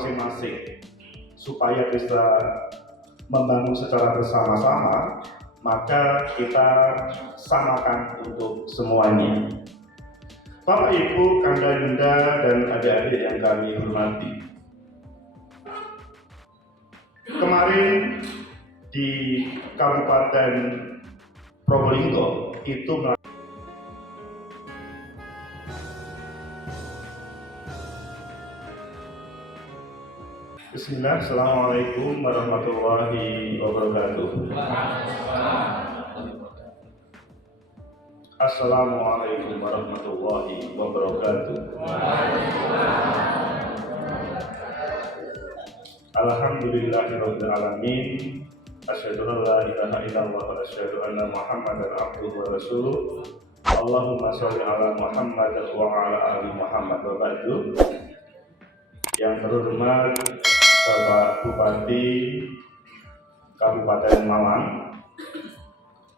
masing-masing supaya bisa membangun secara bersama-sama, maka kita samakan untuk semuanya. Bapak, Ibu, Kanda, Yunda, dan adik-adik yang kami hormati, kemarin di Kabupaten Probolinggo itu Bismillah, Assalamualaikum warahmatullahi wabarakatuh. Assalamualaikum warahmatullahi wabarakatuh. Alhamdulillahirabbil alamin. Asyhadu an la ilaha illallah wa asyhadu anna Muhammadan abduhu wa rasuluh. Allahumma shalli ala Muhammad wa ala ali Muhammad wa ba'du. Yang terhormat Bapak Bupati Kabupaten Malang,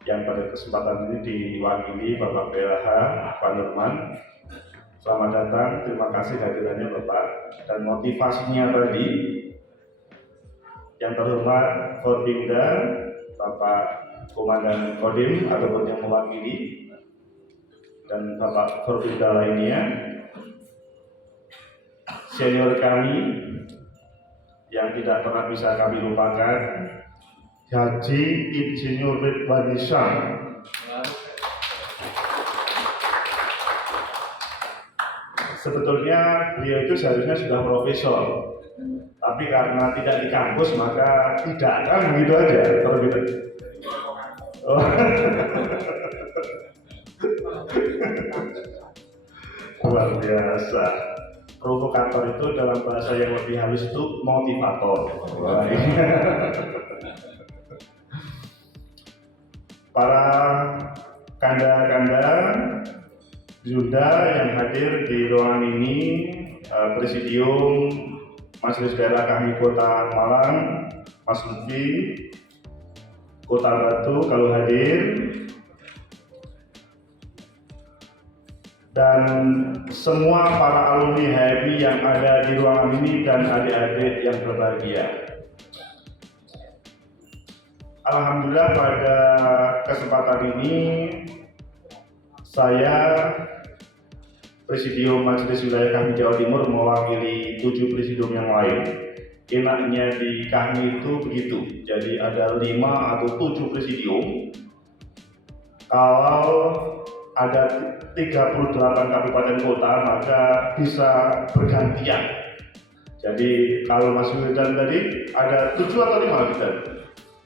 yang pada kesempatan ini diwakili Bapak PLH Pak Nurman. Selamat datang, terima kasih hadirannya Bapak dan motivasinya tadi. Yang terhormat Korbimda, Bapak Komandan Kodim ataupun yang mewakili, dan Bapak Korbimda lainnya, senior kami yang tidak pernah bisa kami lupakan, Haji Insinyur Ridwan Hisham. Sebetulnya beliau itu seharusnya sudah profesor, tapi karena tidak di kampus maka tidak, kan begitu aja kalau gitu. Oh. Luar biasa. Provokator itu dalam bahasa yang lebih halus itu motivator. Para kanda-kanda Yunda yang hadir di ruangan ini, Presidium Majelis Daerah kami Kota Malang, Mas Lutfi, Kota Batu kalau hadir, dan semua para alumni HMI yang ada di ruangan ini dan adik-adik yang berbahagia. Alhamdulillah pada kesempatan ini saya Presidium Majelis Wilayah kami Jawa Timur mewakili 7 presidium yang lain. Enaknya di kami itu begitu, jadi ada 5 atau 7 presidium. Kalau ada 38 kabupaten kota maka bisa bergantian. Jadi kalau Mas Wildan tadi ada 7 atau 5 kita.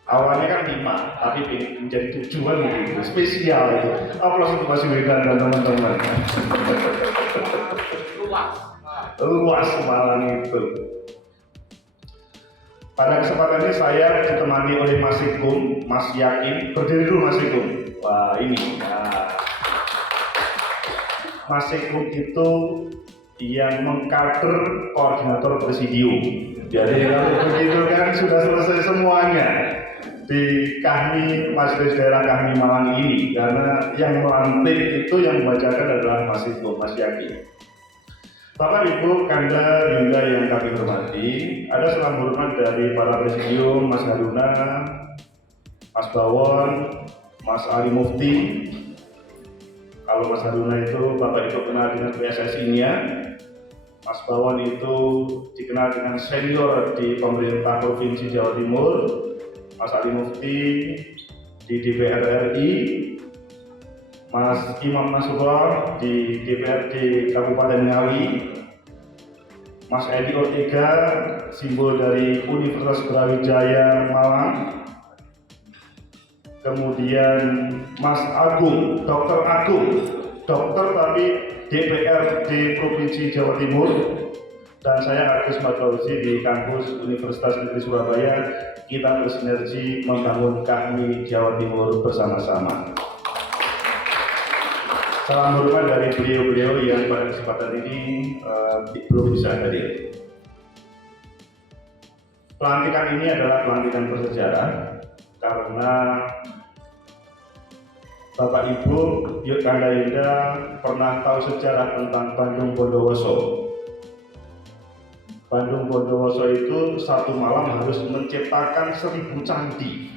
Awalnya kan 5, tapi menjadi 7 kan begitu. Spesial itu. Aplaus untuk Mas Wildan dan teman-teman. Luas Malang itu. Pada kesempatan ini saya ditemani oleh Mas Ikum, Mas Yakin. Berdiri dulu Mas Ikum. Wah ini. Mas Ikum itu yang mengkader koordinator presidium. Jadi kalau begitu kan sudah selesai semuanya di kami Majelis Daerah kami Malang ini, karena yang melantik itu yang membacakan adalah Mas Ikum, Mas Yakin. Bapak Ibu Kanda Yunda yang kami hormati, ada salam hormat dari para presidium, Mas Haruna, Mas Bawon, Mas Ali Mufti. Kalau Mas Haruna itu Bapak Ibu kenal dengan PSSI-nya, Mas Bawon itu dikenal dengan senior di pemerintah Provinsi Jawa Timur, Mas Ali Mufti di DPR RI, Mas Imam Nasrullah di DPRD Kabupaten Ngawi, Mas Edi Ortega, simbol dari Universitas Brawijaya Malang, kemudian Mas Agung, Dr. Agung, dokter tapi DPRD Provinsi Jawa Timur, dan saya Agus Matlauzi di kampus Universitas Negeri Surabaya. Kita bersinergi membangun kami Jawa Timur bersama-sama. Salam hormat dari beliau-beliau yang pada kesempatan ini belum bisa hadir. Pelantikan ini adalah pelantikan bersejarah karena Bapak Ibu Kanda Yunda pernah tahu sejarah tentang Bandung Bondowoso. Bandung Bondowoso itu satu malam harus menciptakan 1000 candi.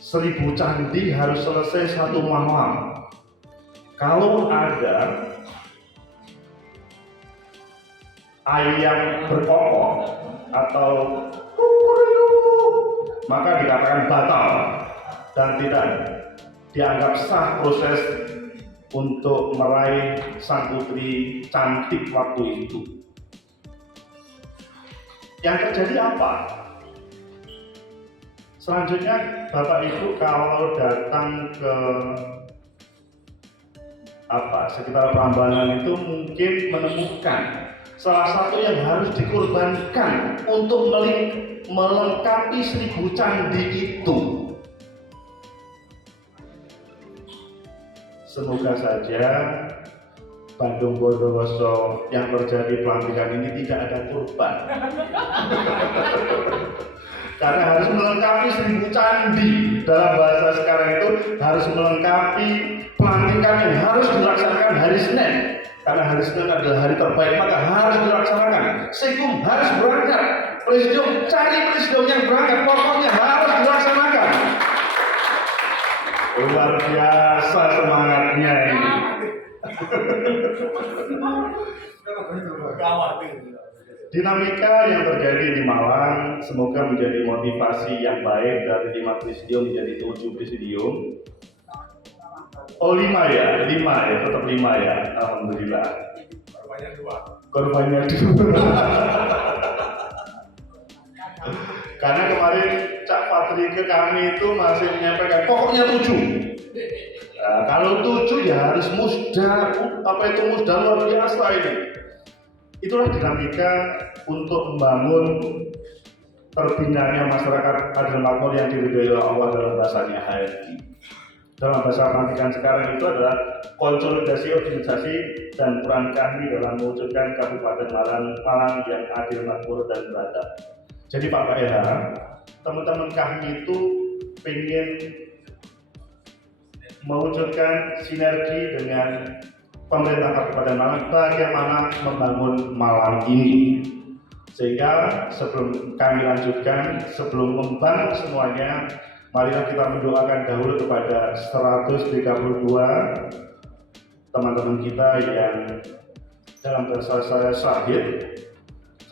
1000 candi harus selesai satu malam. Kalau ada ayam berkokok atau maka dikatakan batal dan tidak dianggap sah proses untuk meraih sang putri cantik waktu itu. Yang terjadi apa? Selanjutnya Bapak Ibu kalau datang ke sekitar Prambanan itu mungkin menemukan salah satu yang harus dikorbankan untuk melengkapi 1000 candi itu. Semoga saja Bandung Bondowoso yang terjadi pelantikan ini tidak ada korban. Karena harus melengkapi 1000 candi. Dalam bahasa sekarang itu harus melengkapi pelantikan yang harus dilaksanakan hari Senin. Karena hari Senin adalah hari terbaik, maka harus dilaksanakan. Sekum harus berangkat. Presidium, cari presidium yang berangkat. Pokoknya harus dilaksanakan. Luar biasa semangatnya ini. Dinamika yang terjadi di Malang semoga menjadi motivasi yang baik dari 5 presidium menjadi 7 presidium. Oh 5 ya, tetap 5 ya, alhamdulillah. Korbannya 2. Karena kemarin Cak Patri ke kami itu masih menyampaikan pokoknya 7. Nah, kalau 7 ya harus musda, musda luar biasa ini. Itulah dinamika untuk membangun terbinanya masyarakat adil makmur yang diridhoi oleh Allah dalam bahasanya HRI. Dalam bahasa pelantikan sekarang itu adalah konsolidasi organisasi dan peran kami dalam mewujudkan Kabupaten Malang yang adil makmur dan beradab. Jadi Pak PLH, teman-teman kami itu ingin mewujudkan sinergi dengan pemerintah Kabupaten Malang bagaimana membangun Malang ini. Sehingga sebelum kami lanjutkan, sebelum membangun semuanya, marilah kita mendoakan dahulu kepada 132 teman-teman kita yang dalam bahasa saya syahid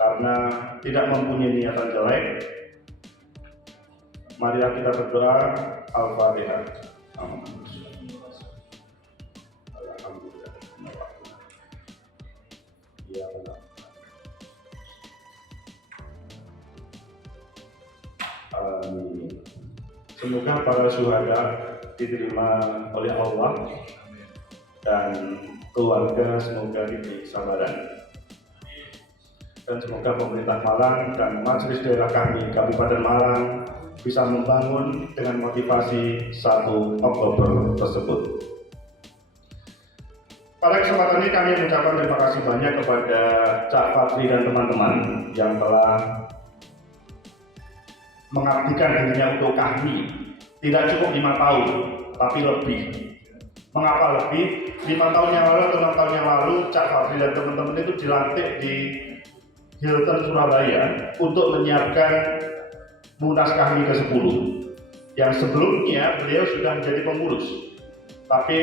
karena tidak mempunyai niatan jelek. Marilah kita berdoa. Al-Fatihah. Ya Allah. Amin. Semoga para syuhada diterima oleh Allah dan keluarga semoga diberi kesabaran. Dan semoga pemerintah Malang dan majelis daerah kami Kabupaten Malang bisa membangun dengan motivasi 1 Oktober tersebut. Pada kesempatan ini kami mengucapkan terima kasih banyak kepada Cak Patri dan teman-teman yang telah mengabdikan dirinya untuk kami. Tidak cukup 5 tahun, tapi lebih. Mengapa lebih? 5 tahun yang lalu atau 6 tahun yang lalu Cak Patri dan teman-teman itu dilantik di Hilton Surabaya untuk menyiapkan Munas kami ke-10 yang sebelumnya beliau sudah menjadi pengurus. Tapi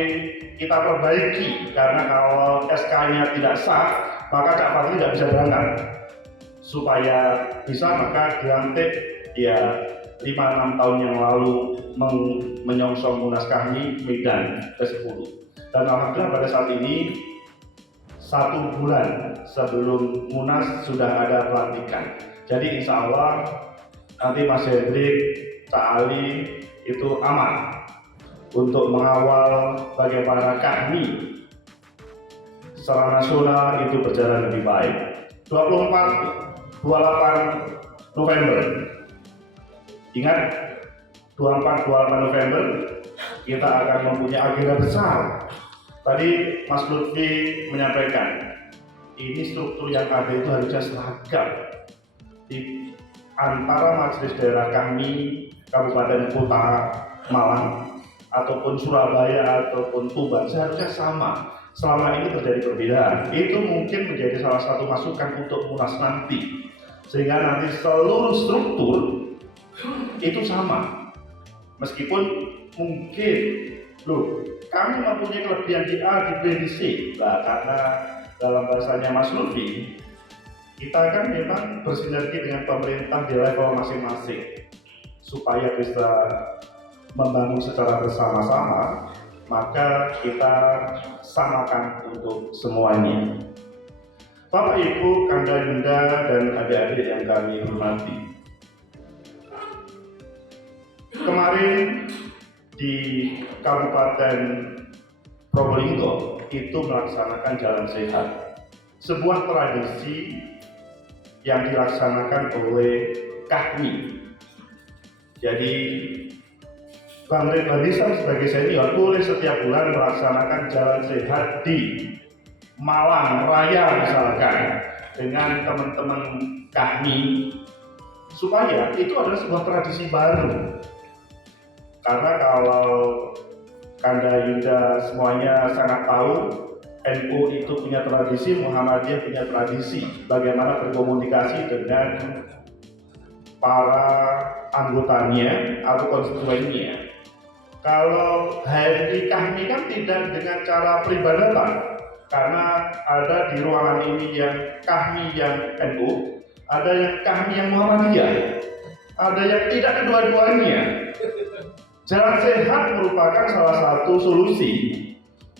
kita perbaiki karena kalau SK-nya tidak sah, maka Cak Patri tidak bisa berangkat. Supaya bisa maka dilantik ya 5-6 tahun yang lalu menyongsong Munas kami Medan ke-10. Dan alhamdulillah pada saat ini 1 bulan sebelum Munas sudah ada pelantikan. Jadi insya Allah nanti Mas Hendrik, Cak Ali itu aman untuk mengawal bagaimana kami secara nasional itu berjalan lebih baik. 28 November. Ingat 24-28 November kita akan mempunyai agenda besar. Tadi Mas Lutfi menyampaikan, ini struktur yang ada itu harusnya seragam di antara majelis daerah kami Kabupaten Kota Malang ataupun Surabaya ataupun Tuban seharusnya sama. selama ini terjadi perbedaan. Itu mungkin menjadi salah satu masukan untuk Munas nanti, sehingga nanti seluruh struktur itu sama. Meskipun mungkin kami mempunyai kelebihan di A, di B, di C. Nah, karena dalam bahasanya Mas Lutfi, kita kan memang bersinergi dengan pemerintah di level masing-masing supaya bisa membangun secara bersama-sama, maka kita samakan untuk semuanya. Bapak Ibu, Kanda Yunda dan adik-adik yang kami hormati, kemarin di Kabupaten Probolinggo itu melaksanakan Jalan Sehat, sebuah tradisi yang dilaksanakan oleh KAHMI. Jadi Bang Ridwan Hisam sebagai senior boleh setiap bulan melaksanakan Jalan Sehat di Malang Raya misalkan dengan teman-teman KAHMI, supaya itu adalah sebuah tradisi baru. Karena kalau Kanda Yunda semuanya sangat tahu, NU itu punya tradisi, Muhammadiyah punya tradisi bagaimana berkomunikasi dengan para anggotanya atau konstituennya. Kalau HMI KAHMI kan tidak dengan cara peribadatan, karena ada di ruangan ini yang KAHMI yang NU, ada yang KAHMI yang Muhammadiyah, ada yang tidak kedua-duanya. Jalan Sehat merupakan salah satu solusi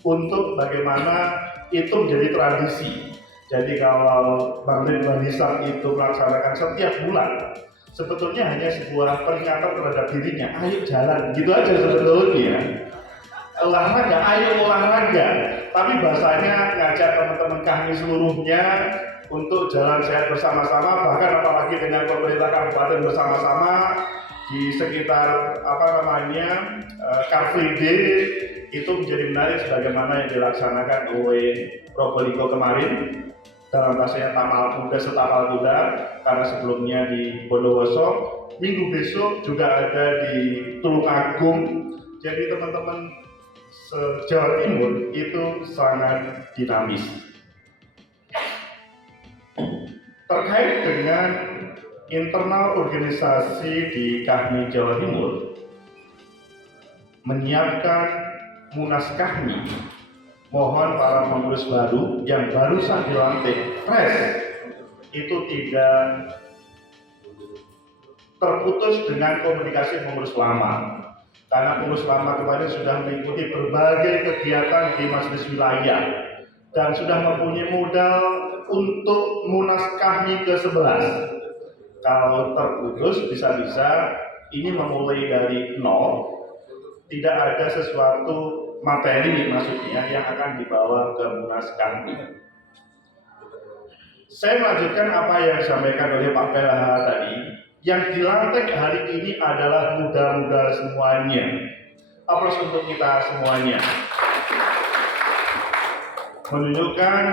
untuk bagaimana itu menjadi tradisi. Jadi kalau Bang Ridwan Hisam itu melaksanakan setiap bulan, sebetulnya hanya sebuah peringatan terhadap dirinya. Ayo jalan, gitu aja sebetulnya. Olahraga, ayo olahraga. Tapi bahasanya ngajak teman-teman kami seluruhnya untuk jalan sehat bersama-sama, bahkan apalagi dengan pemerintah kabupaten bersama-sama di sekitar Car Free Day, itu menjadi menarik sebagaimana yang dilaksanakan oleh Probolinggo kemarin dalam bahasanya Tamal Kuda Setapal Kuda, karena sebelumnya di Bondowoso, minggu besok juga ada di Tulungagung. Jadi teman-teman se-Jawa Timur itu sangat dinamis. Terkait dengan internal organisasi di KAHMI Jawa Timur menyiapkan Munas KAHMI, mohon para pengurus baru yang barusan dilantik fresh itu tidak terputus dengan komunikasi pengurus lama, karena pengurus lama kemarin sudah mengikuti berbagai kegiatan di majelis wilayah dan sudah mempunyai modal untuk Munas KAHMI ke-11. Kalau terputus bisa-bisa ini memulai dari nol, tidak ada sesuatu materi maksudnya yang akan dibawa ke Munas KAHMI. Saya melanjutkan apa yang disampaikan oleh Pak PLH tadi. Yang dilantik hari ini adalah muda-muda semuanya. Aplaus untuk kita semuanya. Menunjukkan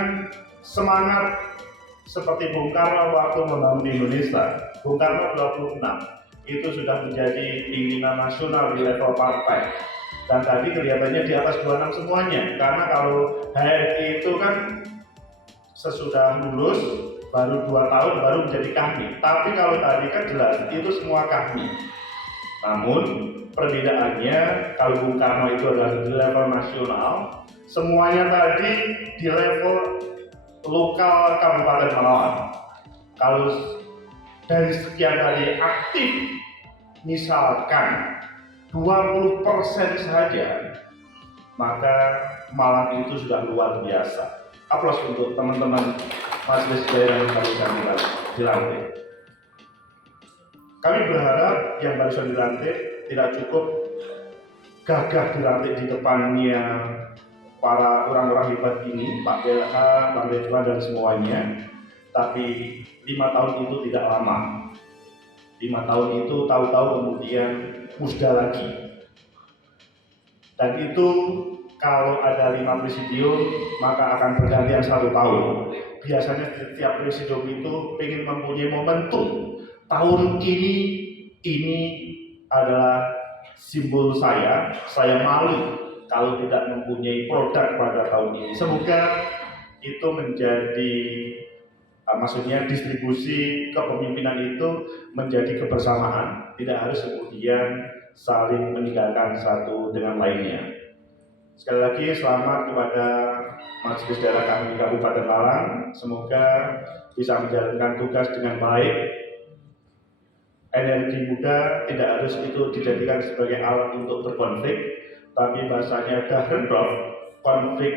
semangat seperti Bung Karno waktu membangun Indonesia. Bung Karno 26 itu sudah menjadi pimpinan nasional di level partai. Dan tadi kelihatannya di atas 26 semuanya, karena kalau HRI itu kan sesudah lulus baru 2 tahun baru menjadi KAHMI. Tapi kalau tadi kan jelas itu semua KAHMI. Namun perbedaannya kalau Bung Karno itu adalah di level nasional, semuanya tadi di level lokal Kabupaten Malang. Kalau dari sekian tadi aktif misalkan 20% saja, maka Malang itu sudah luar biasa. Aplaus untuk teman-teman majelis daerah yang barusan dilantik. Kami berharap yang barusan dilantik tidak cukup gagah dilantik di depannya para orang-orang hebat ini, Pak PLH, Bang Ridwan dan semuanya, tapi 5 tahun itu tidak lama. 5 tahun itu tahu-tahu kemudian musda lagi. Dan itu kalau ada 5 presidium maka akan bergantian 1 tahun. Biasanya setiap presidium itu ingin mempunyai momentum. Tahun ini adalah simbol saya malu kalau tidak mempunyai produk pada tahun ini. Semoga itu menjadi maksudnya distribusi kepemimpinan itu menjadi kebersamaan, tidak harus kemudian saling meninggalkan satu dengan lainnya. Sekali lagi selamat kepada Majelis Daerah kami Kabupaten Malang, semoga bisa menjalankan tugas dengan baik. Energi muda tidak harus itu dijadikan sebagai alat untuk berkonflik, tapi bahasanya Dahrendorf, konflik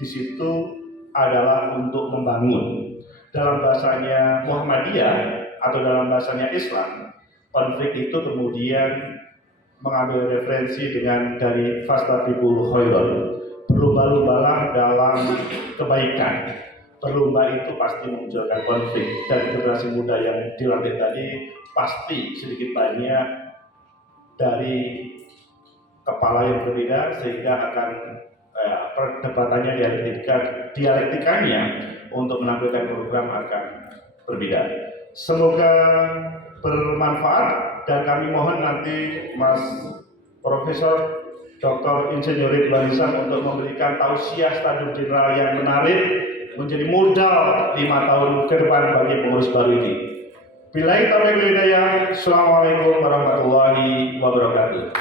di situ adalah untuk membangun. Dalam bahasanya Muhammadiyah atau dalam bahasanya Islam, konflik itu kemudian mengambil referensi dengan dari Fastabiqul Khairat, berlomba-lombalah dalam kebaikan. Berlomba itu pasti memunculkan konflik, dan generasi muda yang dilantik tadi pasti sedikit banyak dari kepala yang berbeda, sehingga akan perdebatannya dialektikanya untuk menampilkan program akan berbeda. Semoga bermanfaat, dan kami mohon nanti Mas Profesor Dr. Insinyur Ridwan Hisam untuk memberikan tausiah Stadium Jenderal yang menarik, menjadi modal 5 tahun ke depan bagi pengurus baru ini. Billahi taufiq wal hidayah. Assalamualaikum warahmatullahi wabarakatuh.